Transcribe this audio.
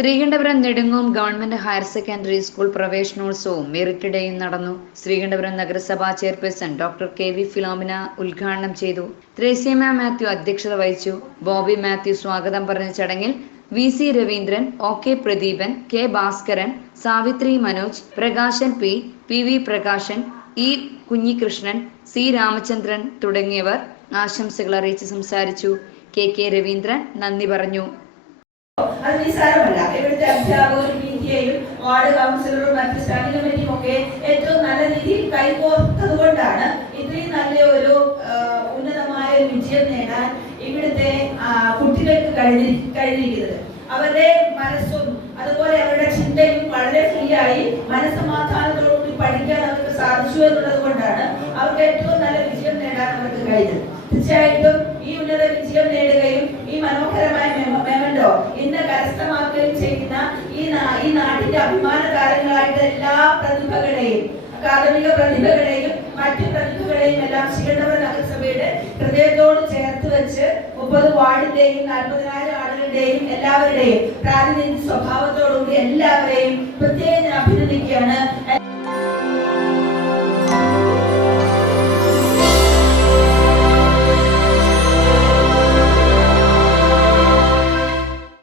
Sreekandapuram Nedungome government higher secondary school പ്രവേശനോത്സവവും merit ഡേയും നടന്നു. ശ്രീകണ്ഠപുരം നഗരസഭാ chairperson doctor K V Philomina ഉദ്ഘാടനം ചെയ്തു. ത്രേസ്യമ മാത്യു അധ്യക്ഷത വഹിച്ചു. ബോബി മാത്യു സ്വാഗതം പറഞ്ഞ ചടങ്ങിൽ V C Raveendran O K Pradeepan K Bhaskaran Savithri Manoj Prakashan P P V Prakashan E Kunhikrishnan C Ramachandran തുടങ്ങിയവർ ആശംസകൾ അറിയിച്ച് സംസാരിച്ചു. കെ കെ രവീന്ദ്രൻ നന്ദി പറഞ്ഞു. അത് നിസ്സാരമല്ല. ഇവിടുത്തെ അധ്യാപകരും മീഡിയയും വാർഡ് കൗൺസിലറും മറ്റ് സ്റ്റാൻഡിംഗ് കമ്മിറ്റിയും ഒക്കെ ഏറ്റവും നല്ല രീതിയിൽ കൈകോർത്തത് കൊണ്ടാണ് ഇത്രയും നല്ല ഒരു ഉന്നതമായ ഒരു വിജയം നേടാൻ ഇവിടുത്തെ കുട്ടികൾക്ക് കഴിഞ്ഞി കഴിഞ്ഞിരിക്കുന്നത്. അവരുടെ മനസ്സും അതുപോലെ അവരുടെ ചിന്തയും വളരെ ഫ്രീ ആയി മനസ്സമാധാനത്തോടുകൂടി പഠിക്കാൻ അവർക്ക് സാധിച്ചു എന്നുള്ളത് കൊണ്ടാണ് അവർക്ക് ഏറ്റവും നല്ല വിജയം നേടാൻ അവർക്ക് കഴിഞ്ഞത്. തീർച്ചയായിട്ടും ഈ നാടിന്റെ അഭിമാന താരങ്ങളായിട്ട് എല്ലാ പ്രതിഭകളെയും അക്കാദമിക പ്രതിഭകളെയും മറ്റു പ്രതിഭകളെയും എല്ലാം ശ്രീകണ്ഠപുരം നഗരസഭയുടെ ഹൃദയത്തോട് ചേർത്ത് വെച്ച് മുപ്പത് വാർഡിന്റെയും നാൽപ്പതിനായിരം ആളുകളുടെയും എല്ലാവരുടെയും പ്രാതിനിധ്യ സ്വഭാവത്തോടുകൂടി എല്ലാവരെയും പ്രത്യേകം